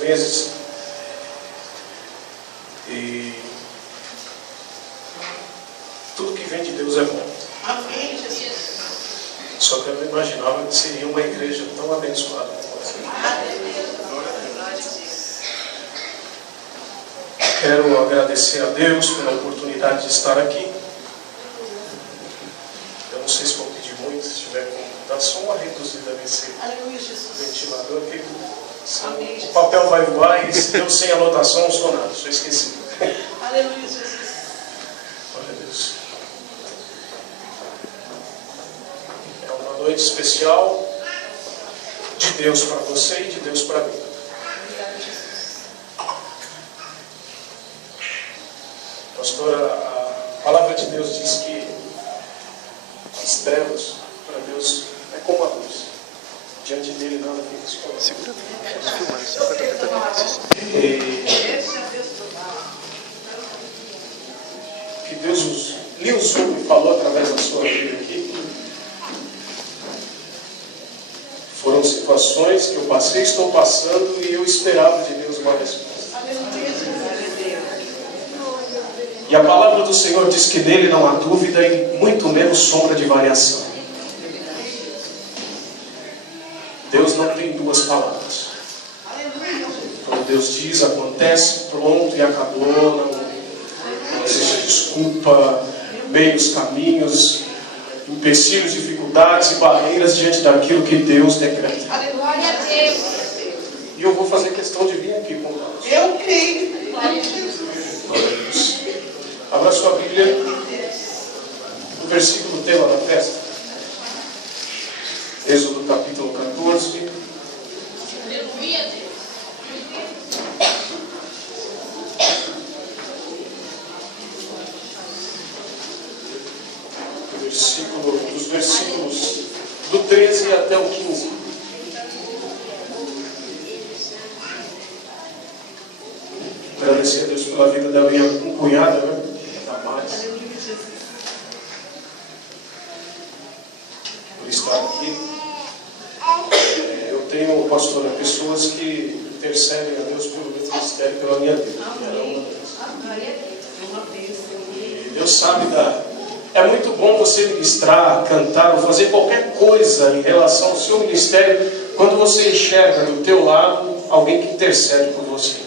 meses. E tudo que vem de Deus é bom. Amém, Jesus. Só que eu não imaginava que seria uma igreja tão abençoada como essa. Quero agradecer a Deus pela oportunidade de estar aqui. Eu não sei se vou pedir muito, se tiver como dar só uma reduzida nesse ventilador, que o papel vai voar e se eu sem anotação não sou nada, só esqueci. Aleluia, Jesus. Glória a Deus. É uma noite especial de Deus para você e de Deus para mim. Pastora, a palavra de Deus diz que as trevas para Deus é como a luz. Diante dele nada fica escondido. Segura bem, que Deus lhe usou e falou através da sua vida aqui. Foram situações que eu passei, estou passando e eu esperava de Deus uma resposta. E a palavra do Senhor diz que nele não há dúvida e muito menos sombra de variação. Deus não tem duas palavras. Quando Deus diz, acontece, pronto e acabou. Não existe desculpa, meios, caminhos, empecilhos, dificuldades e barreiras diante daquilo que Deus decreta. E eu vou fazer questão de vir aqui com Deus. Eu creio. Abra sua Bíblia no versículo tema da festa. Êxodo capítulo 14. Dos versículos do 13 até o 15. Agradecer a Deus pela vida da minha cunhada, né? Por estar aqui. Eu tenho, pastora, pessoas que intercedem a Deus pelo meu ministério, pela minha vida. E Deus sabe é muito bom você ministrar, cantar ou fazer qualquer coisa em relação ao seu ministério quando você enxerga do teu lado alguém que intercede por você.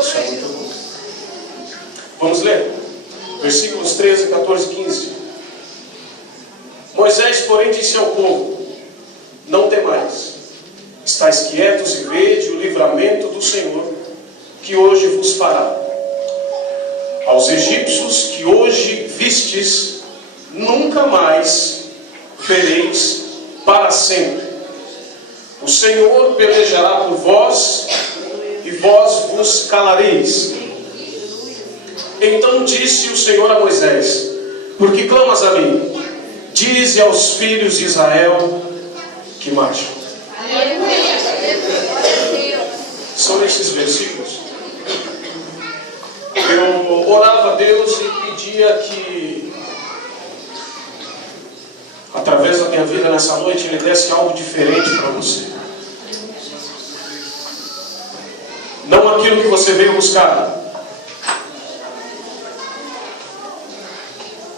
Isso é muito bom. Vamos ler? Versículos 13, 14 e 15. Moisés, porém, disse ao povo: não temais, estais quietos e vede o livramento do Senhor, que hoje vos fará. Aos egípcios que hoje vistes, nunca mais vereis para sempre. O Senhor pelejará por vós, e vós vos calareis. Então disse o Senhor a Moisés: por que clamas a mim? Dize aos filhos de Israel que marchem. São esses versículos. Eu orava a Deus e pedia que, através da minha vida nessa noite, Ele desse algo diferente para você. Não aquilo que você veio buscar,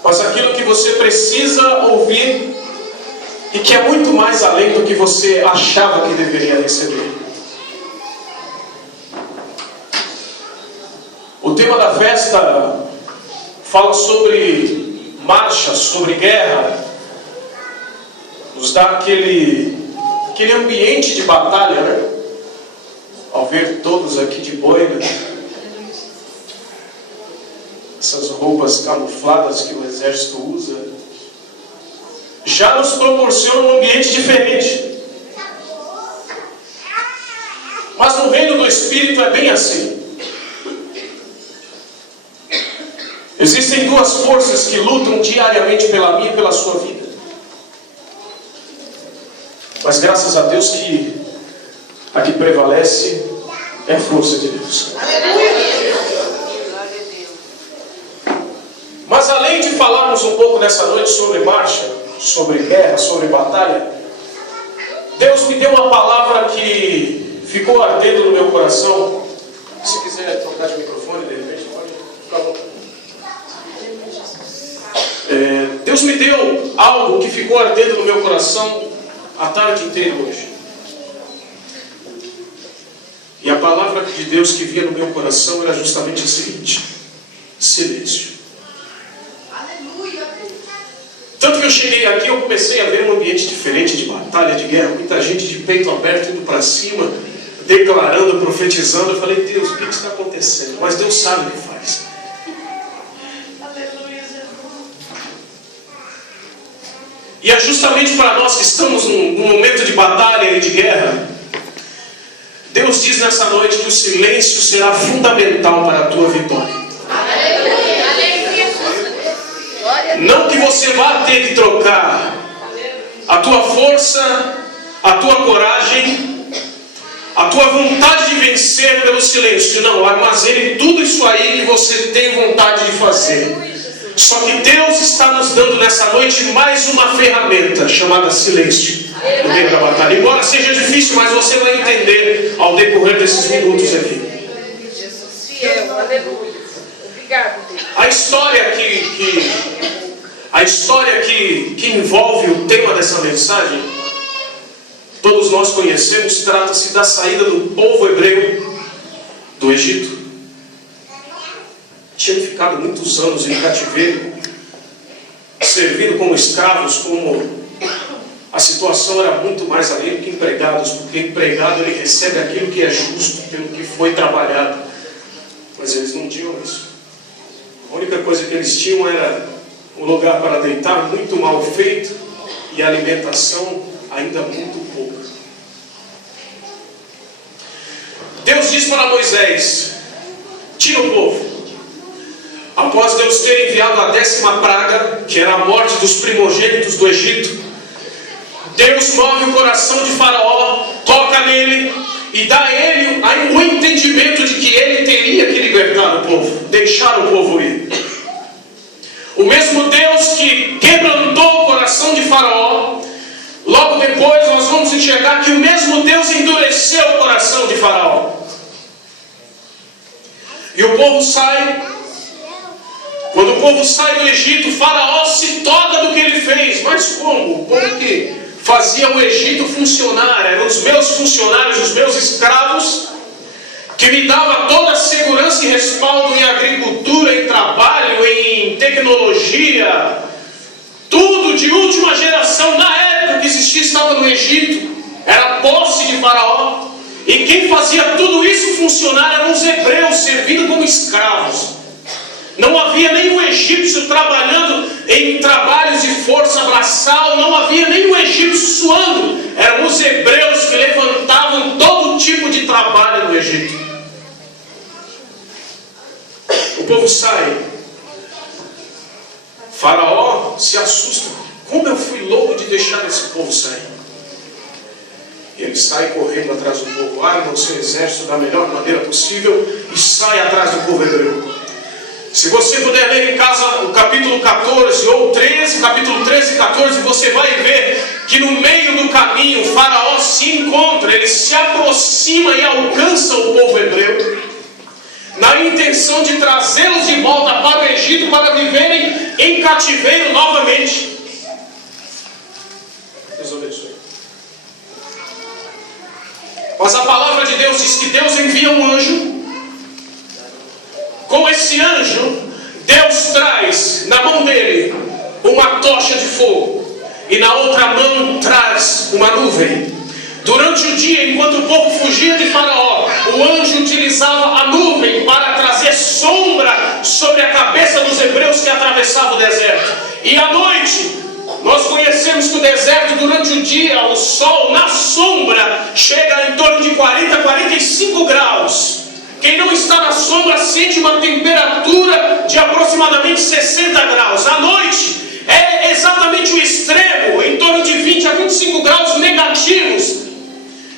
mas aquilo que você precisa ouvir e que é muito mais além do que você achava que deveria receber. O tema da festa fala sobre marcha, sobre guerra, nos dá aquele ambiente de batalha, né? Ao ver todos aqui de boina, essas roupas camufladas que o exército usa, já nos proporciona um ambiente diferente. Mas no reino do Espírito é bem assim. Existem duas forças que lutam diariamente pela minha e pela sua vida. Mas graças a Deus que a que prevalece é a força de Deus. Mas além de falarmos um pouco nessa noite sobre marcha, sobre guerra, sobre batalha, Deus me deu uma palavra que ficou ardendo no meu coração. Se quiser trocar de microfone, de repente, pode ficar à vontade. Deus me deu algo que ficou ardendo no meu coração a tarde inteira hoje. E a palavra de Deus que vinha no meu coração era justamente a seguinte: silêncio. Tanto que eu cheguei aqui, eu comecei a ver um ambiente diferente de batalha, de guerra, muita gente de peito aberto, indo para cima, declarando, profetizando. Eu falei: Deus, o que está acontecendo? Mas Deus sabe o que faz. E é justamente para nós que estamos num momento de batalha e de guerra, Deus diz nessa noite que o silêncio será fundamental para a tua vitória. Não que você vá ter que trocar a tua força, a tua coragem, a tua vontade de vencer pelo silêncio. Não, armazene tudo isso aí que você tem vontade de fazer. Só que Deus está nos dando nessa noite mais uma ferramenta chamada silêncio no meio da batalha. Embora seja difícil, mas você vai entender ao decorrer desses minutos aqui. A história que envolve o tema dessa mensagem, todos nós conhecemos. Trata-se da saída do povo hebreu do Egito. Tinham ficado muitos anos em cativeiro, servindo como escravos, como a situação era muito mais além do que empregados, porque empregado ele recebe aquilo que é justo, pelo que foi trabalhado. Mas eles não tinham isso. A única coisa que eles tinham era um lugar para deitar muito mal feito e alimentação ainda muito pouca. Deus diz para Moisés: tira o povo. Após Deus ter enviado a 10ª praga, que era a morte dos primogênitos do Egito, Deus move o coração de Faraó, toca nele e dá a ele o entendimento de que ele teria que libertar o povo, deixar o povo ir. O mesmo Deus que quebrantou o coração de Faraó, logo depois nós vamos enxergar que o mesmo Deus endureceu o coração de Faraó. E o povo sai. Quando o povo sai do Egito, Faraó se toca do que ele fez. Mas como? Como que fazia o Egito funcionar? Eram os meus funcionários, os meus escravos, que me davam toda a segurança e respaldo em agricultura, em trabalho, em tecnologia. Tudo de última geração. Na época que existia, estava no Egito. Era a posse de Faraó. E quem fazia tudo isso funcionar eram os hebreus, servindo como escravos. Não havia nenhum egípcio trabalhando em trabalhos de força braçal, não havia nenhum egípcio suando. Eram os hebreus que levantavam todo tipo de trabalho no Egito. O povo sai. Faraó se assusta. Como eu fui louco de deixar esse povo sair? E ele sai correndo atrás do povo, arma o seu exército da melhor maneira possível e sai atrás do povo hebreu. Se você puder ler em casa o capítulo 14 ou 13, capítulo 13 e 14, você vai ver que no meio do caminho o Faraó se encontra, ele se aproxima e alcança o povo hebreu, na intenção de trazê-los de volta para o Egito para viverem em cativeiro novamente. Deus abençoe. Mas a palavra de Deus diz que Deus envia um anjo. Com esse anjo, Deus traz na mão dele uma tocha de fogo, e na outra mão traz uma nuvem. Durante o dia, enquanto o povo fugia de Faraó, o anjo utilizava a nuvem para trazer sombra sobre a cabeça dos hebreus que atravessavam o deserto. E à noite, nós conhecemos que o deserto, durante o dia, o sol na sombra chega em torno de 40 a 45 graus. Quem não está na sombra sente uma temperatura de aproximadamente 60 graus. À noite é exatamente o extremo, em torno de 20 a 25 graus negativos.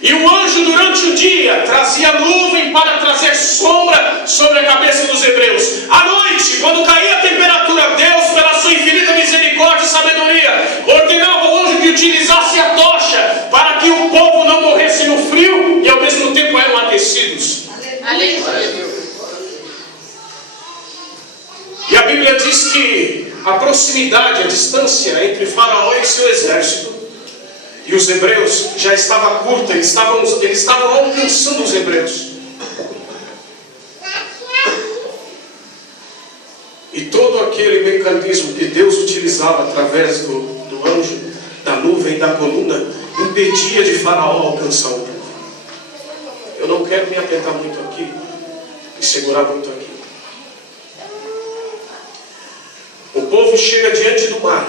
E o anjo durante o dia trazia nuvem para trazer sombra sobre a cabeça dos hebreus. À noite, quando caía a temperatura, Deus, pela sua infinita misericórdia e sabedoria, ordenava o anjo que utilizasse a tocha para que o povo não morresse no frio e ao mesmo tempo E a Bíblia diz que a proximidade, a distância entre Faraó e seu exército e os hebreus já estava curta, eles estavam alcançando os hebreus. E todo aquele mecanismo que Deus utilizava através do anjo, da nuvem e da coluna, impedia de Faraó alcançar o povo. Eu não quero me atentar muito aqui e segurar muito aqui. O povo chega diante do mar.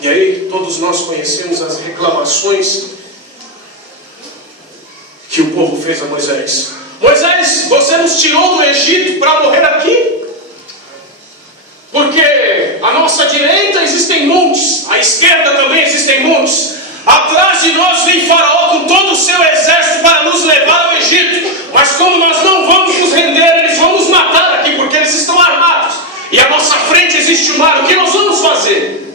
E aí todos nós conhecemos as reclamações que o povo fez a Moisés. Moisés, você nos tirou do Egito para morrer aqui? Porque à nossa direita existem montes, à esquerda também existem montes. Atrás de nós vem Faraó com todo o seu exército para nos levar ao Egito. Mas como nós não vamos nos render, eles vão nos matar aqui, porque eles estão armados. E à nossa frente existe o mar. O que nós vamos fazer?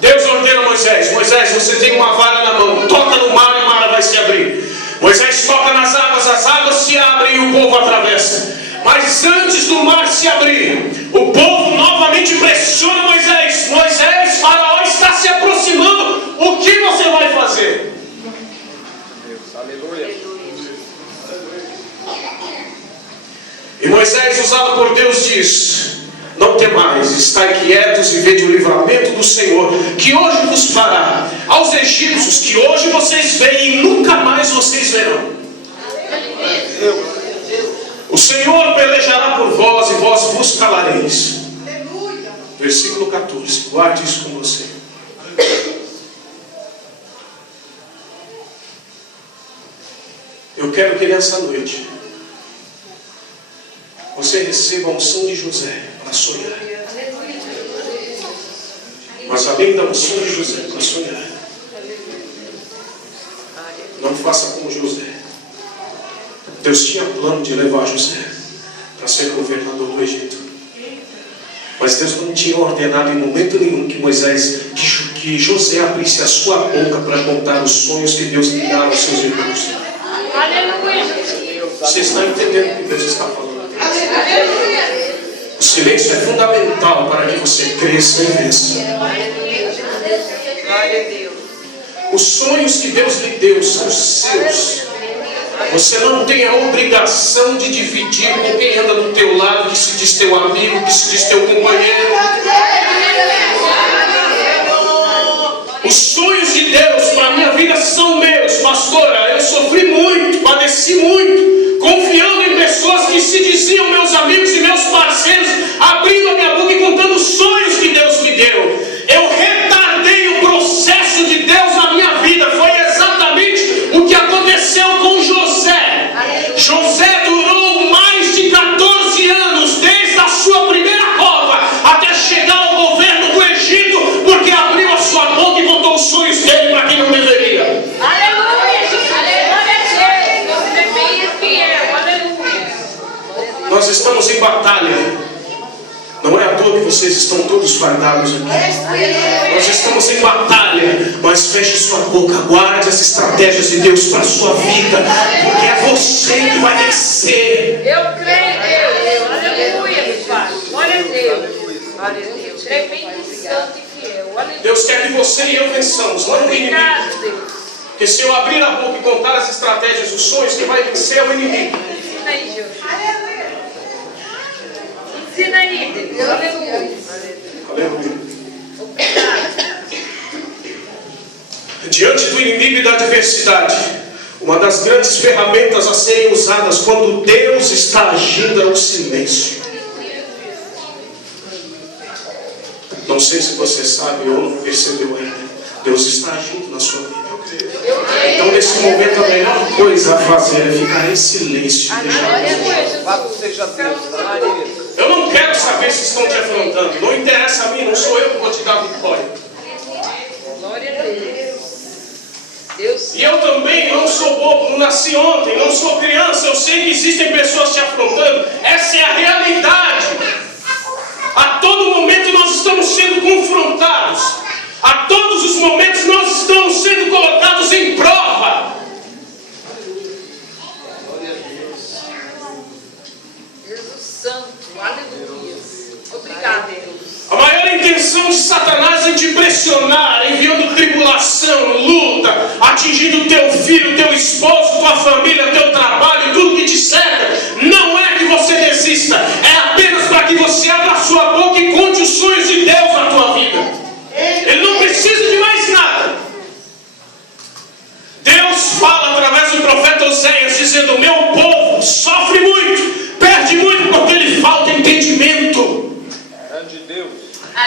Deus ordena a Moisés: Moisés, você tem uma vara na mão, toca no mar e o mar vai se abrir. Moisés toca nas águas, as águas se abrem e o povo atravessa. Mas antes do mar se abrir, o povo novamente pressiona Moisés: Moisés, Faraó está se aproximando, o que você vai fazer? Aleluia. E Moisés, usado por Deus, diz: não temais, estai quietos e vede o livramento do Senhor, que hoje vos fará. Aos egípcios que hoje vocês veem e nunca mais vocês verão. O Senhor pelejará por vós e vós vos calareis. Versículo 14, guarde isso com você. Eu quero que nessa noite você receba a unção de José para sonhar. Mas além da unção de José para sonhar, não faça como José. Deus tinha plano de levar José para ser governador do Egito. Mas Deus não tinha ordenado em momento nenhum que José abrisse a sua boca para contar os sonhos que Deus lhe dava aos seus irmãos. Você está entendendo o que Deus está falando? O silêncio é fundamental para que você cresça e vença. Os sonhos que Deus lhe deu são seus. Você não tem a obrigação de dividir com quem anda do teu lado, que se diz teu amigo, que se diz teu companheiro. Os sonhos de Deus para a minha vida são meus, pastora. Eu sofri muito, padeci muito, confiando em pessoas que se diziam meus amigos e meus parceiros, abrindo a minha boca e contando os sonhos que Deus me deu. Eu retardei o processo de Deus na minha vida. Foi exatamente o que aconteceu com José. José durou mais de 14 anos, desde a sua primeira cova até chegar ao governo do Egito, porque abriu a sua boca e contou os sonhos dele para quem não deveria. Aleluia! Você é bem fiel. Aleluia! Nós estamos em batalha. Não é à toa que vocês estão todos fardados aqui. Nós estamos em batalha. Mas feche sua boca, guarde as estratégias de Deus para a sua vida, porque é você que vai vencer. Eu creio em Deus. Aleluia, meu Pai. Glória a Deus. Glória a Deus. Tremendo, santo e fiel. Aleluia. Deus quer que você e eu vençamos, não o inimigo. Obrigado, Deus. Porque se eu abrir a boca e contar as estratégias, os sonhos, que vai vencer é o inimigo. Ensina aí, Jesus. Ensina aí, Deus. Aleluia. Aleluia. Diante do inimigo e da adversidade, uma das grandes ferramentas a serem usadas quando Deus está agindo é o silêncio. Não sei se você sabe ou não percebeu ainda, Deus está agindo na sua vida. Então nesse momento a melhor coisa a fazer é ficar em silêncio e deixar Deus. Louvado seja Deus. Eu não quero saber se estão te afrontando. Não interessa a mim, não sou eu que vou te dar vitória. Glória a Deus. Deus. E eu também não sou bobo, não nasci ontem, não sou criança. Eu sei que existem pessoas te afrontando. Essa é a realidade. A todo momento nós estamos sendo confrontados. A todos os momentos nós estamos sendo colocados em prova. intenção de Satanás em te pressionar, enviando tribulação, luta, atingindo teu filho, teu esposo, tua família, teu trabalho, tudo que te cerca, não é que você desista, é apenas para que você abra a sua boca e conte os sonhos de Deus na tua vida. Ele não precisa de mais nada. Deus fala através do profeta Oséias, dizendo: meu povo sofre muito, perde muito, porque lhe falta entendimento.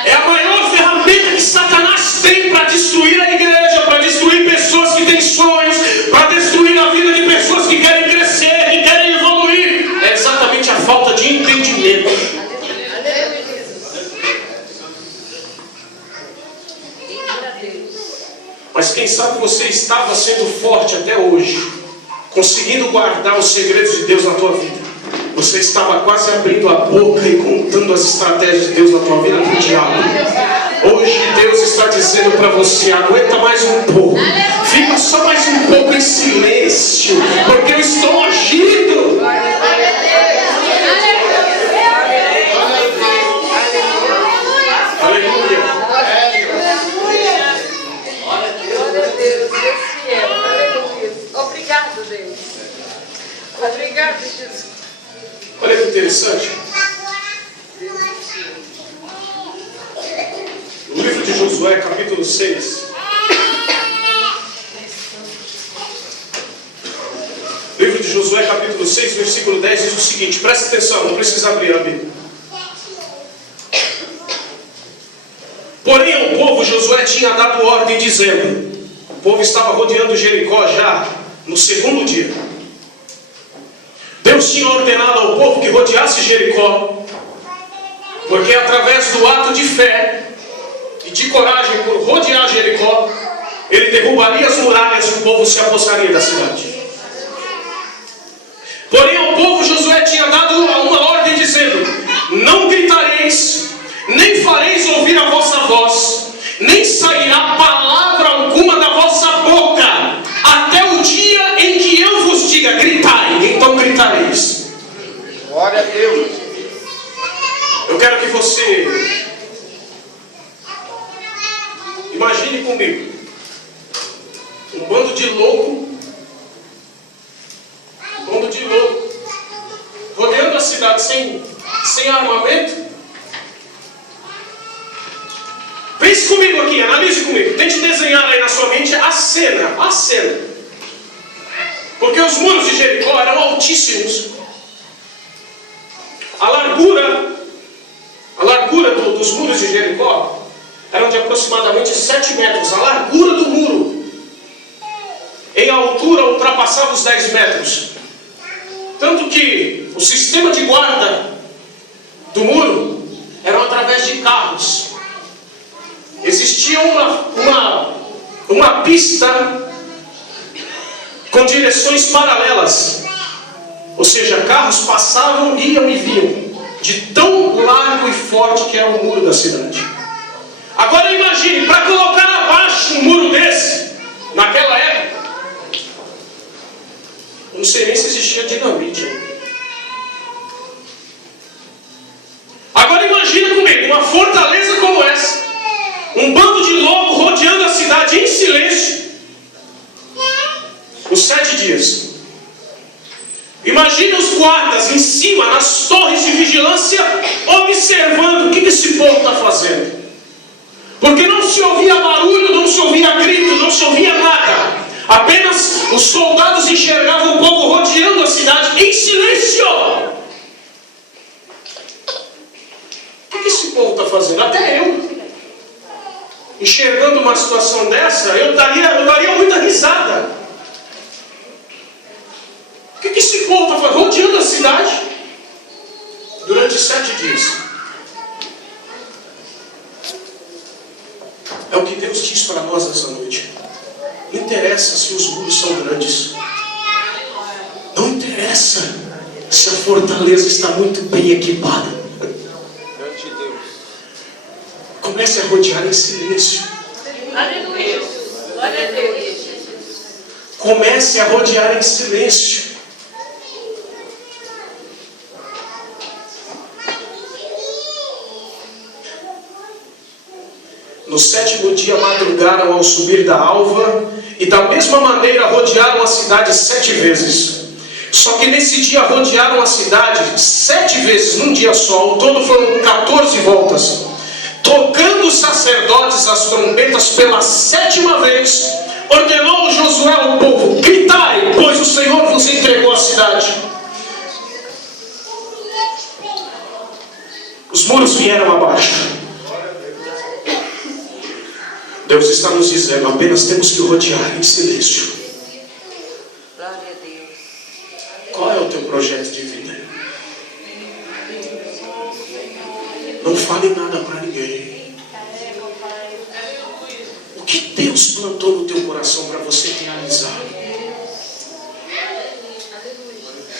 É a maior ferramenta que Satanás tem para destruir a igreja, para destruir pessoas que têm sonhos, para destruir a vida de pessoas que querem crescer, que querem evoluir. É exatamente a falta de entendimento. Mas quem sabe você estava sendo forte até hoje, conseguindo guardar os segredos de Deus na tua vida. Você estava quase abrindo a boca e contando as estratégias de Deus na tua vida para o diabo. Hoje Deus está dizendo para você: aguenta mais um pouco, fica só mais um pouco em silêncio, porque eu estou agindo. Aleluia. Obrigado, Deus. Obrigado, Jesus. Olha que interessante. No livro de Josué, capítulo 6. Livro de Josué, capítulo 6, versículo 10, diz o seguinte: presta atenção, não precisa abrir a Bíblia. Porém, ao povo Josué tinha dado ordem, dizendo: o povo estava rodeando Jericó já no segundo dia. Deus tinha ordenado ao povo que rodeasse Jericó, porque através do ato de fé e de coragem por rodear Jericó, ele derrubaria as muralhas e o povo se apossaria da cidade. Porém, ao povo Josué tinha dado uma ordem, dizendo: não gritareis, nem fareis ouvir a vossa voz, nem sairá palavra alguma da vossa boca, até o dia em que eu vos diga: gritai, então gritareis. Glória a Deus. Eu quero que você imagine comigo um bando de louco, rodeando a cidade sem armamento. Pense comigo aqui, analise comigo, tente desenhar aí na sua mente a cena. Porque os muros de Jericó eram altíssimos. A largura dos muros de Jericó eram de aproximadamente 7 metros. A largura do muro, em altura, ultrapassava os 10 metros. Tanto que o sistema de guarda do muro era através de carros. Existia uma pista com direções paralelas. Ou seja, carros passavam, iam e vinham, de tão largo e forte que era o muro da cidade. Agora imagine, para colocar abaixo um muro desse, naquela época, eu não sei nem se existia dinamite. Agora imagina comigo, uma fortaleza como essa, um bando de loucos rodeando a cidade em silêncio, os 7 dias. Imagine os guardas em cima, nas torres de vigilância, observando o que esse povo está fazendo. Porque não se ouvia barulho, não se ouvia grito, não se ouvia nada. Apenas os soldados enxergavam o povo rodeando a cidade em silêncio. O que esse povo está fazendo? Até eu, enxergando uma situação dessa, eu daria muita risada. O que esse povo está fazendo? Rodeando a cidade durante 7 dias. É o que Deus diz para nós nessa noite. Não interessa se os muros são grandes. Não interessa se a fortaleza está muito bem equipada. Comece a rodear em silêncio. Aleluia. Glória a Deus. Comece a rodear em silêncio. No 7º dia madrugaram ao subir da alva, e da mesma maneira rodearam a cidade 7 vezes. Só que nesse dia rodearam a cidade 7 vezes, num dia só. Ao todo foram 14 voltas. Tocando os sacerdotes as trombetas pela 7ª vez, ordenou Josué ao povo: gritai, pois o Senhor vos entregou a cidade. Os muros vieram abaixo. Deus está nos dizendo: apenas temos que rodear em silêncio. Glória a Deus. Qual é o teu projeto de vida? Não fale nada para ninguém. O que Deus plantou no teu coração para você realizar?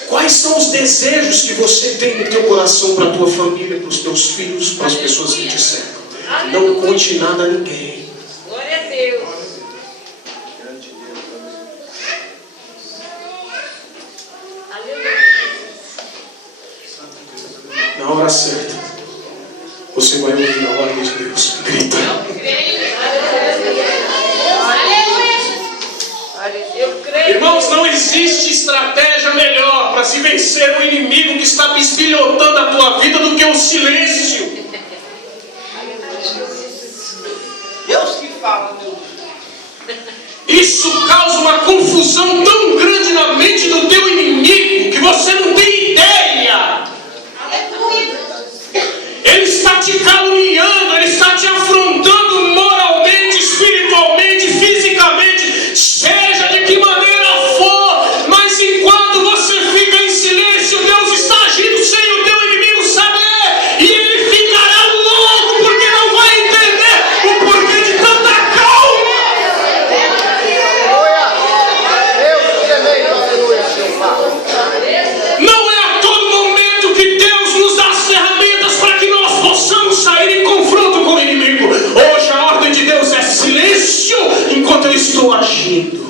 Quais são os desejos que você tem no teu coração para a tua família, para os teus filhos, para as pessoas que te cercam? Não conte nada a ninguém. Glória a Deus. Na hora certa, você vai ouvir a ordem de Deus. Grita. Eu creio. Irmãos, não existe estratégia melhor para se vencer um inimigo que está bisbilhotando a tua vida do que o silêncio. Deus que fala, meu Deus. Isso causa uma confusão tão grande na mente do teu inimigo que você não tem ideia. Ele está te caluniando, ele está te afrontando moralmente, espiritualmente, fisicamente, seja de que maneira for, mas enquanto você fica em silêncio, Deus está agindo sem o teu inimigo saber, e ele ficará louco porque não vai entender o porquê de tanta calma. Deus tremendo, aleluia, seu Pai. Não é a todo momento que Deus nos dá as ferramentas para que nós possamos sair em confronto com o inimigo. Hoje a ordem de Deus é silêncio enquanto eu estou agindo.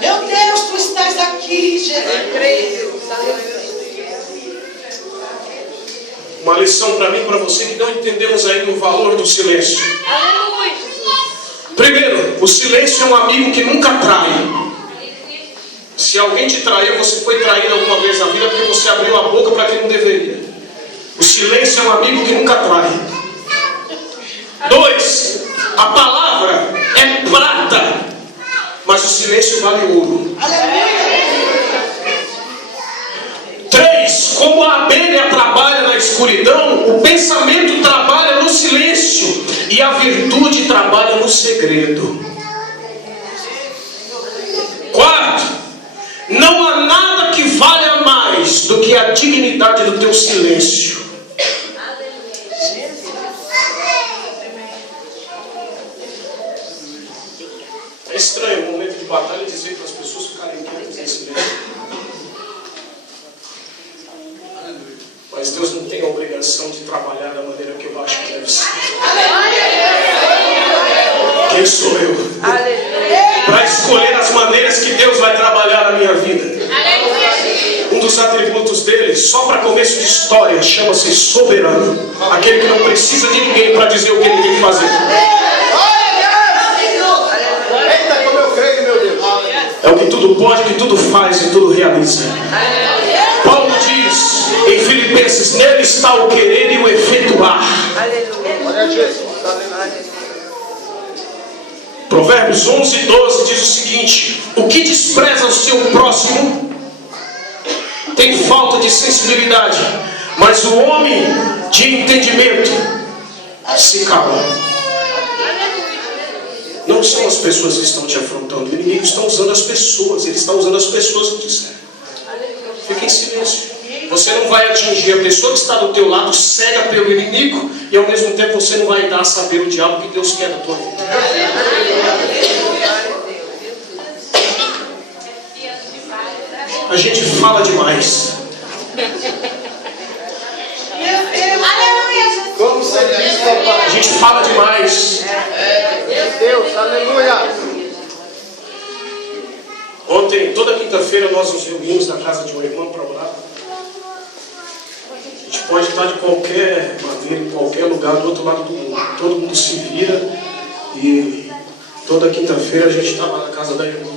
Meu Deus, tu estás aqui, Jesus. Eu creio. Uma lição para mim e para você que não entendemos ainda o valor do silêncio. Aleluia. Primeiro, o silêncio é um amigo que nunca trai. Se alguém te traiu, você foi traído alguma vez na vida porque você abriu a boca para quem não deveria. O silêncio é um amigo que nunca trai. 2, a palavra é prata, mas o silêncio vale ouro. 3, como a abelha trabalha na escuridão, o pensamento trabalha no silêncio e a virtude trabalha no segredo. 4, não há nada que valha mais do que a dignidade do teu silêncio. É estranho, no momento de batalha, dizer para as pessoas ficarem quietas em silêncio. Mas Deus não tem a obrigação de trabalhar da maneira que eu acho que deve ser. Quem sou eu? Para escolher as maneiras que Deus vai trabalhar na minha vida. Um dos atributos dele, só para começo de história, chama-se soberano. Aquele que não precisa de ninguém para dizer o que ele tem que fazer. Eita, como eu creio, meu Deus. É o que tudo pode, que tudo faz e tudo realiza. Paulo diz em Filipenses: nele está o querer e o efetuar. Glória a Jesus. Provérbios 11:12 diz o seguinte: o que despreza o seu próximo tem falta de sensibilidade, mas o homem de entendimento se cala. Não são as pessoas que estão te afrontando, o inimigo está usando as pessoas, ele está usando as pessoas que te cercam. Fica em silêncio. Você não vai atingir a pessoa que está do teu lado cega pelo inimigo, e ao mesmo tempo você não vai dar a saber o diabo que Deus quer da tua vida. A gente fala demais. Como você diz, papai? A gente fala demais. Deus, aleluia. Ontem, toda quinta-feira, nós nos reunimos na casa de uma irmã para orar. gente pode estar de qualquer maneira, em qualquer lugar do outro lado do mundo. Todo mundo se vira e toda quinta-feira a gente estava na casa da irmã.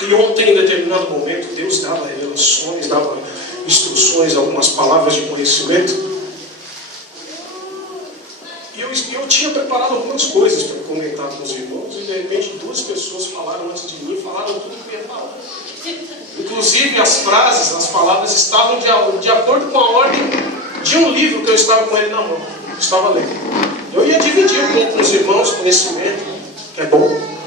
E ontem, em determinado momento, Deus dava revelações, dava instruções, algumas palavras de conhecimento. E eu tinha preparado algumas coisas para comentar com os irmãos, e de repente 2 pessoas falaram antes de mim, falaram tudo que eu ia falar. Inclusive as frases, as palavras estavam de acordo com a ordem de um livro que eu estava com ele na mão. Eu estava lendo. Eu ia dividir um pouco com os irmãos conhecimento, que é bom.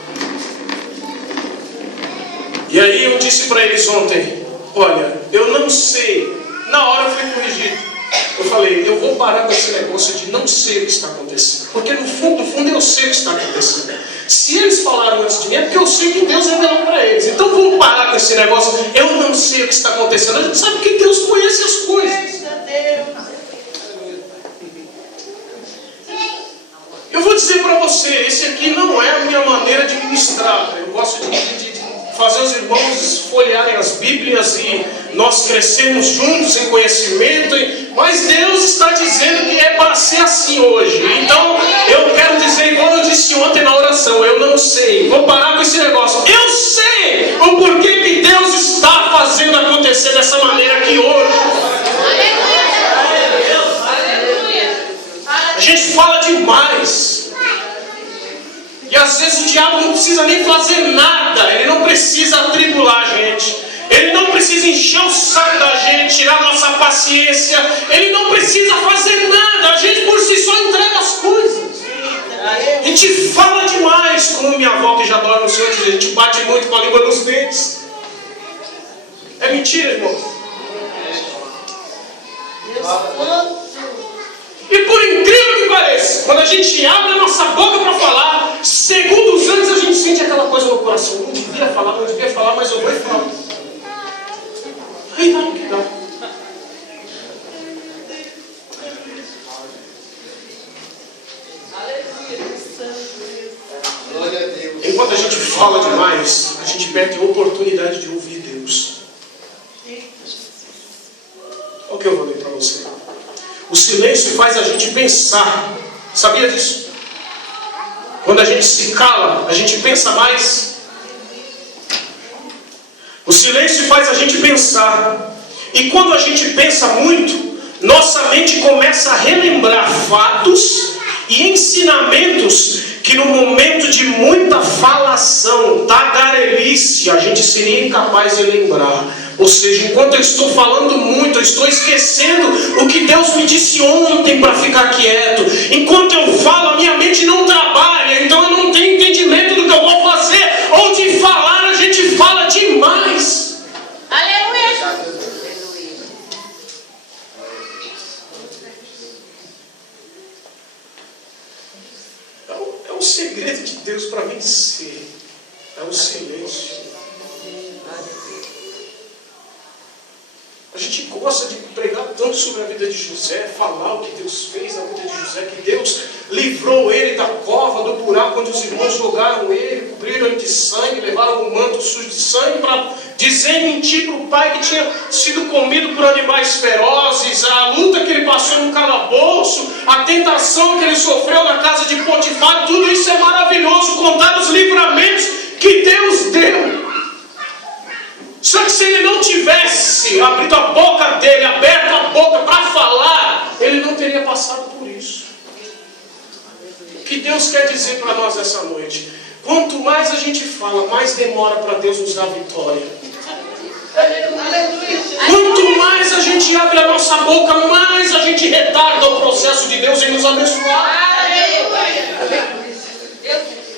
E aí eu disse para eles ontem, olha, eu não sei, na hora eu fui corrigido. Eu falei, eu vou parar com esse negócio de não sei o que está acontecendo. Porque no fundo eu sei o que está acontecendo. Se eles falaram antes de mim, é porque eu sei que Deus revelou para eles. Então vamos parar com esse negócio, eu não sei o que está acontecendo. A gente sabe que Deus conhece as coisas. Eu vou dizer para você, esse aqui não é a minha maneira de ministrar. Eu gosto de fazer os irmãos folhearem as Bíblias e nós crescermos juntos em conhecimento, mas Deus está dizendo que é para ser assim hoje. Então eu quero dizer, igual eu disse ontem na oração, eu não sei, vou parar com esse negócio. Eu sei o porquê que Deus está fazendo acontecer dessa maneira aqui hoje. A gente fala demais. E às vezes o diabo não precisa nem fazer nada. Ele não precisa atribular a gente. Ele não precisa encher o saco da gente, tirar a nossa paciência. Ele não precisa fazer nada. A gente por si só entrega as coisas. A gente fala demais, como minha avó que já dorme no Senhor diz, a gente bate muito com a língua nos dentes. É mentira, irmão? E por incrível que pareça, quando a gente abre a nossa boca para falar, segundos antes a gente sente aquela coisa no coração. Não devia falar, mas eu vou falar. Aí dá no que dá. Enquanto a gente fala demais, a gente perde a oportunidade de ouvir Deus. Olha o que eu vou ler para você. O silêncio faz a gente pensar. Sabia disso? Quando a gente se cala, a gente pensa mais. O silêncio faz a gente pensar. E quando a gente pensa muito, nossa mente começa a relembrar fatos e ensinamentos que no momento de muita falação, tagarelice, a gente seria incapaz de lembrar. Ou seja, enquanto eu estou falando muito, eu estou esquecendo o que Deus me disse ontem para ficar quieto. Enquanto eu falo, a minha mente não trabalha, então eu não tenho entendimento do que eu vou fazer. Ou de falar, a gente fala demais. Aleluia! É o segredo de Deus para vencer. É o silêncio. A gente gosta de pregar tanto sobre a vida de José, falar o que Deus fez na vida de José, que Deus livrou ele da cova, do buraco onde os irmãos jogaram ele, cobriram ele de sangue, levaram um manto sujo de sangue para dizer e mentir para o pai que tinha sido comido por animais ferozes, a luta que ele passou no calabouço, a tentação que ele sofreu na casa de Potifar. Tudo isso é maravilhoso, contar os livramentos que Deus deu. Só que se ele não tivesse abrido a boca dele, aberto a boca para falar, ele não teria passado por isso. O que Deus quer dizer para nós essa noite? Quanto mais a gente fala, mais demora para Deus nos dar vitória. Quanto mais a gente abre a nossa boca, mais a gente retarda o processo de Deus em nos abençoar.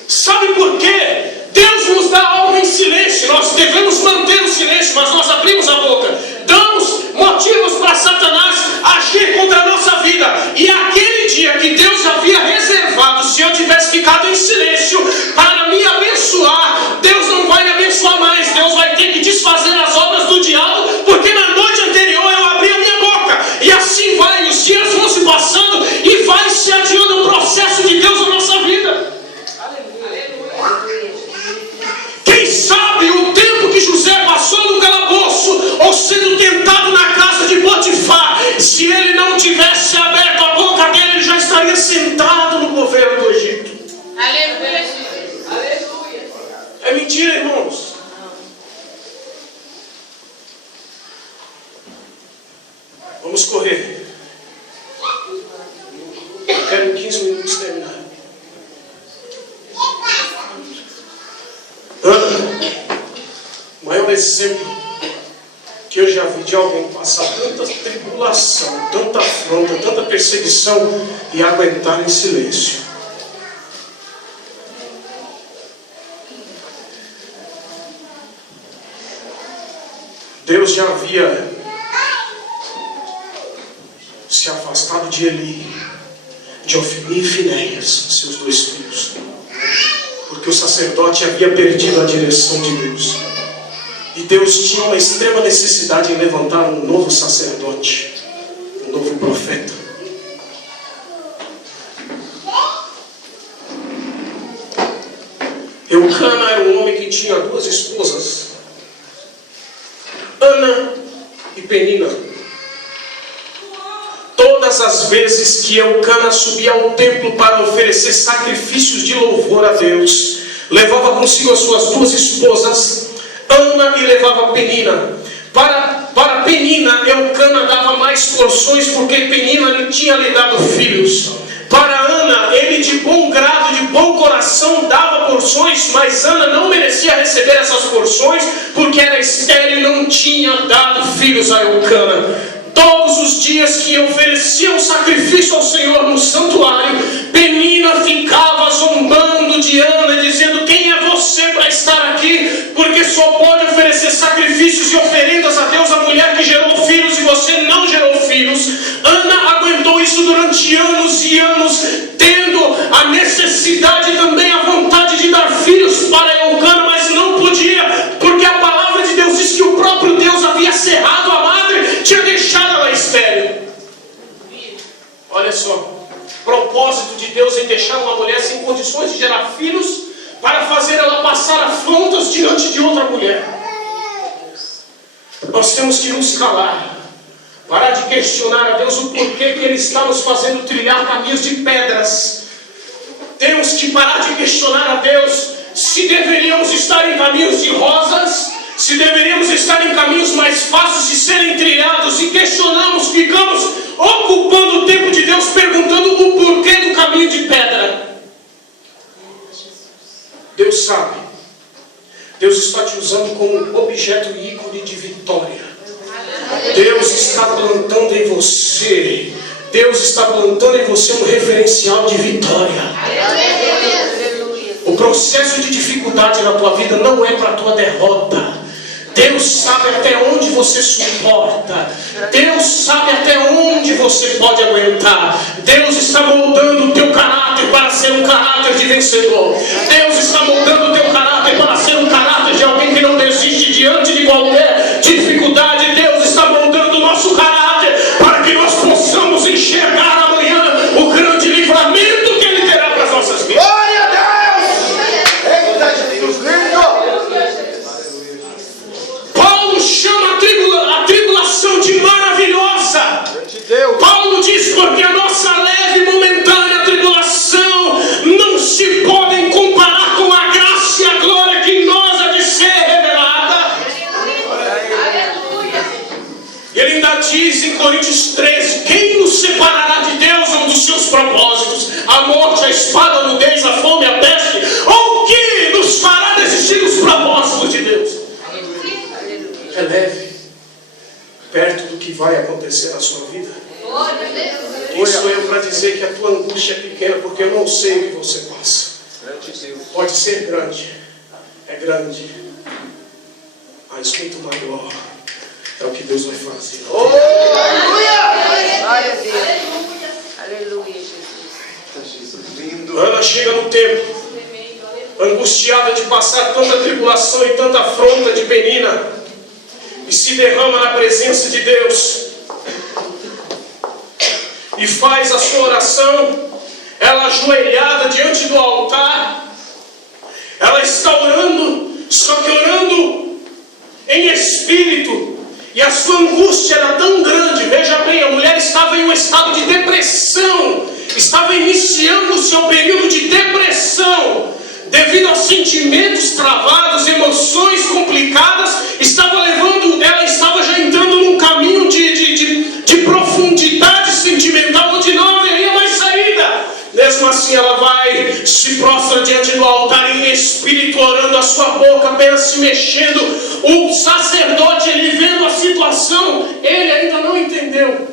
Sabe por quê? Deus nos dá algo em silêncio. Nós devemos manter o silêncio, mas nós abrimos a boca. Damos motivos para Satanás agir contra a nossa vida. E aquele dia que Deus havia reservado, se eu tivesse ficado em silêncio para me abençoar, Deus não vai me abençoar mais. Deus vai ter que desfazer as obras do diabo, porque na noite anterior eu abri a minha boca. E assim vai, os dias vão se passando e vai se adiando o processo de Deus na nossa vida. Quem sabe o tempo que José passou não tivesse aberto a boca dele, ele já estaria sentado no governo do Egito. Aleluia, Jesus. Aleluia. É mentira, irmãos. Vamos correr. Eu quero em 15 minutos terminar. O maior exemplo que eu já vi de alguém passar tanta tribulação, tanta afronta, tanta perseguição e aguentar em silêncio. Deus já havia se afastado de Eli, de Ofni e Finéias, seus 2 filhos, porque o sacerdote havia perdido a direção de Deus. E Deus tinha uma extrema necessidade em levantar um novo sacerdote, um novo profeta. Eucana era um homem que tinha 2 esposas, Ana e Penina. Todas as vezes que Eucana subia ao templo para oferecer sacrifícios de louvor a Deus, levava consigo as suas 2 esposas, Ana e levava Penina. Para Penina, Eucana dava mais porções, porque Penina lhe tinha lhe dado filhos. Para Ana, ele de bom grado, de bom coração, dava porções, mas Ana não merecia receber essas porções, porque era estéril e não tinha dado filhos a Eucana. Todos os dias que ofereciam sacrifício ao Senhor no santuário, Penina ficava zombando de Ana, dizendo: quem é você para estar aqui? Porque só pode oferecer sacrifícios e oferendas a Deus a mulher que gerou filhos e você não gerou filhos. Ana aguentou isso durante anos e anos, tendo a necessidade e também a vontade de dar filhos para Eucana, mas não podia, porque a palavra de Deus diz que o próprio Deus havia cerrado a madre, tinha deixado ela estéril. Olha só, propósito de Deus em deixar uma mulher sem condições de gerar filhos, para fazer ela passar afrontas diante de outra mulher. Nós temos que nos calar, parar de questionar a Deus o porquê que Ele está nos fazendo trilhar caminhos de pedras. Temos que parar de questionar a Deus se deveríamos estar em caminhos de rosas, se deveríamos estar em caminhos mais fáceis de serem trilhados, e questionamos, ficamos ocupando o tempo de Deus perguntando o porquê do caminho de pedra. Deus sabe. Deus está te usando como objeto e ícone de vitória. Deus está plantando em você. Deus está plantando em você um referencial de vitória. O processo de dificuldade na tua vida não é para a tua derrota. Deus sabe até onde você suporta. Deus sabe até onde você pode aguentar. Deus está moldando o teu caráter para ser um caráter de vencedor. Deus está moldando o teu caráter para ser um caráter de alguém que não desiste diante de qualquer dificuldade. Deus está moldando o nosso caráter para que nós possamos enxergar amanhã o grande livramento que Ele terá para as nossas vidas. Glória a Deus! Eita, Jesus lindo! Paulo chama a tribulação de maravilhosa. Paulo diz: porque a nossa leve e momentânea tribulação não se podem comparar com a graça e a glória que em nós há de ser revelada. E ele ainda diz em Coríntios 13: quem nos separará de Deus ou dos seus propósitos? A morte, a espada, a nudez, a fome, a peste? Ou que nos fará desistir dos propósitos de Deus? É leve, perto do que vai acontecer na sua vida. Quem sou eu para dizer que a tua angústia é pequena, porque eu não sei o que você passa. Pode ser grande, é grande, mas muito maior é o que Deus vai fazer. Oh, aleluia! Glória a Deus. Aleluia, Jesus. Lindo. Ana chega no templo, angustiada de passar tanta tribulação e tanta afronta de Penina, e se derrama na presença de Deus, e faz a sua oração. Ela ajoelhada diante do altar, ela está orando, só que orando em espírito, E a sua angústia era tão grande. Veja bem, a mulher estava em um estado de depressão. Estava iniciando o seu período de depressão. Devido a sentimentos travados, emoções complicadas, ela estava já entrando num caminho de profundidade sentimental, onde não haveria mais saída. Mesmo assim, ela vai, se prostra diante do altar em espírito, orando, a sua boca apenas se mexendo. O sacerdote, ele vendo a situação, ele ainda não entendeu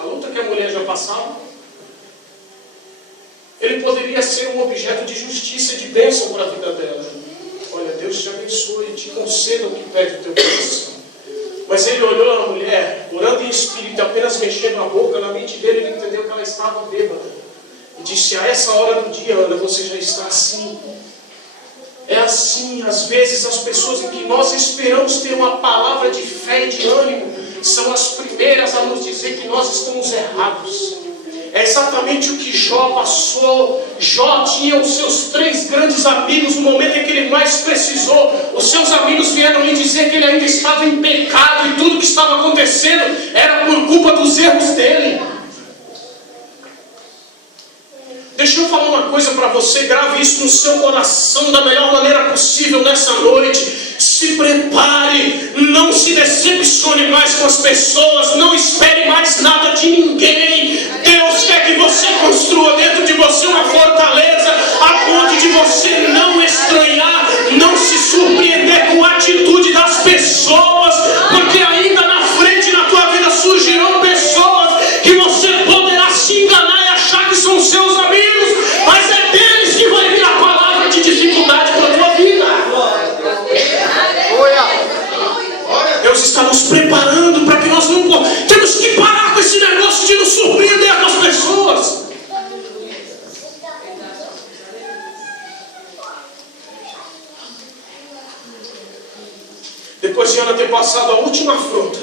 a luta que a mulher já passava. Ele poderia ser um objeto de justiça, de bênção para a vida dela. Olha, Deus te abençoe e te conceda o que pede o teu coração. Mas ele olhou a mulher, orando em espírito, apenas mexendo a boca. Na mente dele, ele entendeu que ela estava bêbada. E disse: a essa hora do dia, Ana, você já está assim. É assim, às vezes, as pessoas em que nós esperamos ter uma palavra de fé e de ânimo, são as primeiras a nos dizer que nós estamos errados. É exatamente o que Jó passou. Jó tinha os seus 3 grandes amigos no momento em que ele mais precisou. Os seus amigos vieram lhe dizer que ele ainda estava em pecado e tudo que estava acontecendo era por culpa dos erros dele. Deixa eu falar uma coisa para você, grave isso no seu coração da melhor maneira possível nessa noite. Se prepare, não se decepcione mais com as pessoas, não espere mais nada de ninguém. Deus quer que você construa dentro de você uma fortaleza, a ponto de você não estranhar, não se surpreender com a atitude das pessoas, porque ainda na frente na tua vida surgirão pessoas que você poderá se enganar e achar que são seus amigos, mas é deles que vai vir a palavra de dificuldade para a tua vida. Deus está nos preparando para que nós não temos que parar com esse negócio de nos surpreender com as pessoas. Depois de Ana ter passado a última afronta,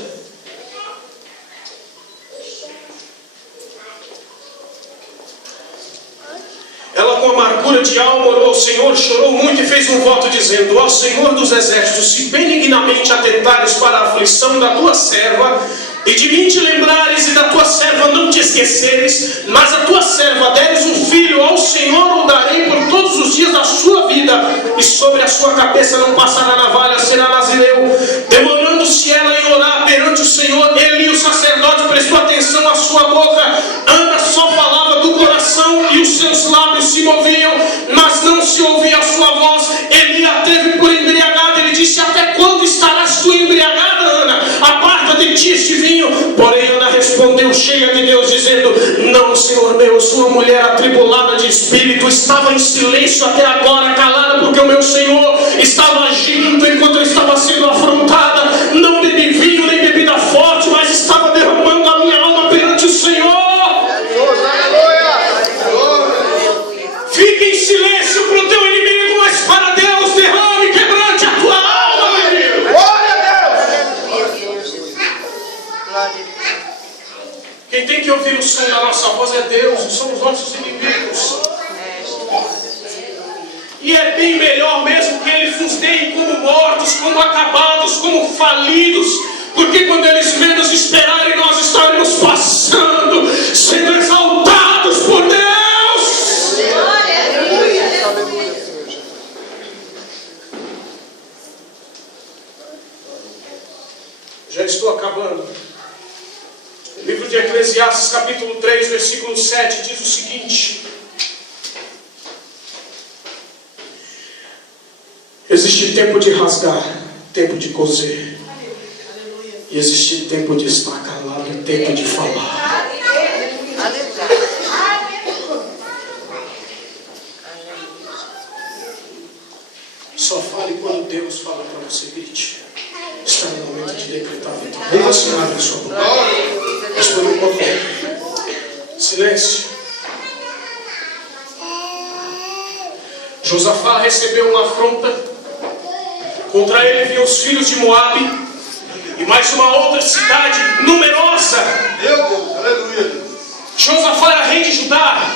ela, com amargura de alma, orou ao Senhor, chorou muito e fez um voto dizendo: ó Senhor dos exércitos, se benignamente atentares para a aflição da tua serva, e de mim te lembrares e da tua serva não te esqueceres, mas a tua serva deres um filho, ao Senhor o darei por todos os dias da sua vida, e sobre a sua cabeça não passará navalha, será nazireu. Demorando-se ela em orar perante o Senhor, Eli, o sacerdote, prestou atenção à sua boca. Ana só falava do coração e os seus lábios se moviam, mas não se ouvia a sua voz. Eli a teve por embriagada. Ele disse: até quando estarás tu embriagada, Ana? Aparta de ti este vinho. Porém Ana respondeu, cheia de Deus, dizendo: não, Senhor meu, sou uma mulher atribulada de espírito, estava em silêncio até agora, calada, porque o meu Senhor estava agindo enquanto eu estava sendo afrontada. Não bebi vinho nem bebida forte, mas estava derramando a minha alma perante o Senhor. Fique em silêncio para o teu inimigo, mas para Deus derrame e quebrante a tua alma, meu Deus. Glória a Deus. Quem tem que ouvir o som da nossa voz é Deus, são os nossos inimigos. E é bem melhor mesmo que eles nos deem como mortos, como acabados, como falidos, porque quando eles menos esperarem, nós estaremos passando, sendo exaltados por Deus. Já estou acabando. O livro de Eclesiastes, capítulo 3, versículo 7, diz o seguinte: existe tempo de rasgar, tempo de coser, e existe tempo de estar calado e tempo de falar. Só fale quando Deus fala para você, grite. Está no momento de decretar a vitória. Aí você abre a sua boca. Mas por enquanto, silêncio. Josafá recebeu uma afronta. Contra ele vinham os filhos de Moabe e mais uma outra cidade numerosa. Meu Deus, aleluia. Josafá era rei de Judá.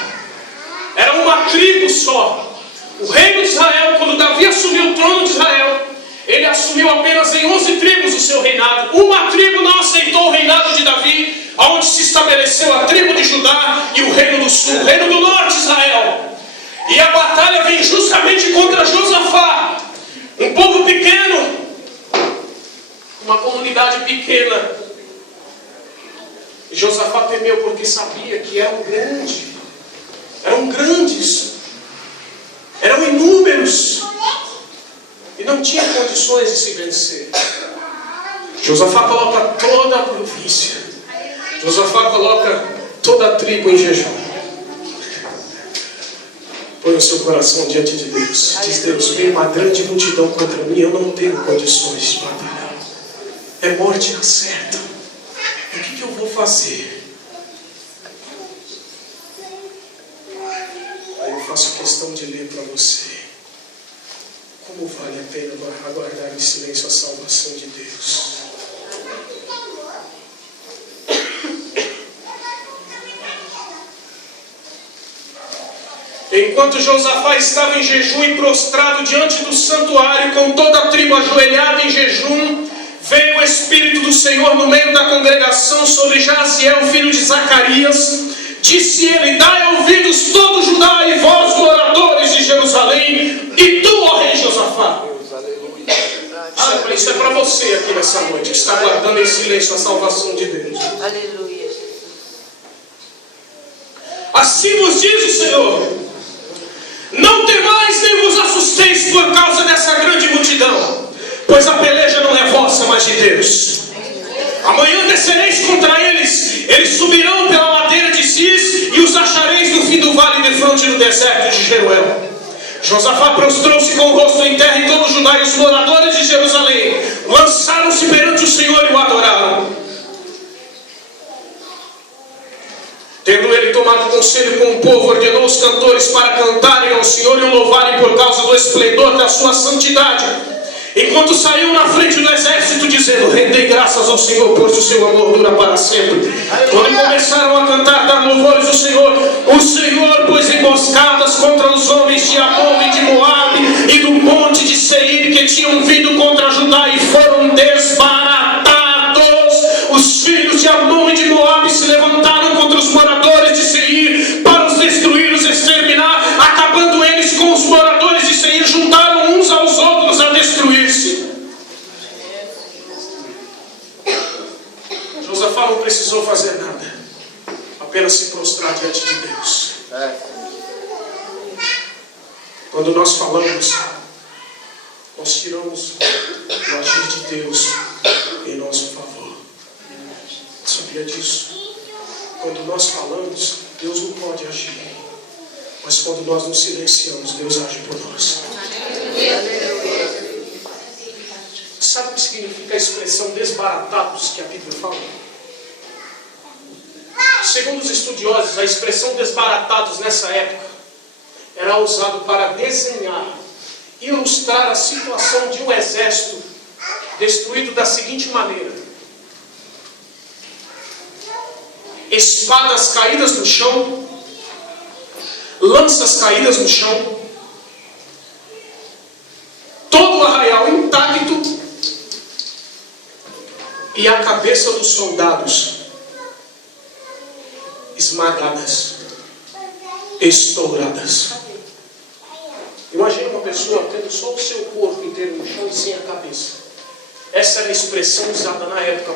Era uma tribo só. O reino de Israel, quando Davi assumiu o trono de Israel, Ele assumiu apenas em 11 tribos o seu reinado. Uma tribo não aceitou o reinado de Davi, onde se estabeleceu a tribo de Judá e o reino do sul, o reino do norte, Israel. E a batalha vem justamente contra Josafá, um povo pequeno, uma comunidade pequena. E Josafá temeu porque sabia que eram grandes, eram inúmeros, e não tinha condições de se vencer. Josafá coloca toda a província, Josafá coloca toda a tribo em jejum. Põe o seu coração diante de Deus. Diz: Deus, vem uma grande multidão contra mim, eu não tenho condições de batalhar. É morte na certa. O que eu vou fazer? Aí eu faço questão de ler para você como vale a pena aguardar em silêncio a salvação de Deus. Enquanto Josafá estava em jejum e prostrado diante do santuário, com toda a tribo ajoelhada em jejum, veio o Espírito do Senhor no meio da congregação sobre Jaziel, filho de Zacarias. Disse ele: dai ouvidos todo Judá e vós, moradores de Jerusalém, e tu, ó rei Josafá. Isso é para você aqui nessa noite, que está guardando em silêncio a salvação de Deus. Aleluia, Jesus. Assim vos diz o Senhor: não temais nem vos assusteis por causa dessa grande multidão, pois a peleja não é vossa, mas de Deus. Amanhã descereis contra eles, eles subirão pela ladeira de Cis, e os achareis no fim do vale defronte do deserto de Jeruel. Josafá prostrou-se com o rosto em terra, e todo Judá e os moradores de Jerusalém lançaram-se perante o Senhor e o adoraram. Tendo ele tomado conselho com o povo, ordenou os cantores para cantarem ao Senhor e o louvarem por causa do esplendor da sua santidade, enquanto saiu na frente do exército, dizendo: rendei graças ao Senhor, pois o seu amor dura para sempre. Quando começaram a cantar, dar louvores ao Senhor, o Senhor pôs emboscadas contra os homens de Amon e de Moabe e do monte de Seir, que tinham vindo contra Judá, e foram desbaratados. Os filhos de Amon e de Moabe se levantaram contra os moradores de Seir para os destruir, os exterminar. Acabando eles com os moradores de Seir, juntaram uns aos outros a destruir-se. Josafá não precisou fazer nada, apenas se prostrar diante de Deus. Quando nós falamos, nós tiramos o agir de Deus em nosso favor. Sabia disso? Quando nós falamos, Deus não pode agir. Mas quando nós nos silenciamos, Deus age por nós. Sabe o que significa a expressão desbaratados que a Bíblia fala? Segundo os estudiosos, a expressão desbaratados nessa época era usado para desenhar, ilustrar a situação de um exército destruído da seguinte maneira: espadas caídas no chão, lanças caídas no chão, todo o arraial intacto, e a cabeça dos soldados esmagadas, estouradas. Imagina uma pessoa tendo só o seu corpo inteiro no chão e sem a cabeça. Essa era a expressão usada na época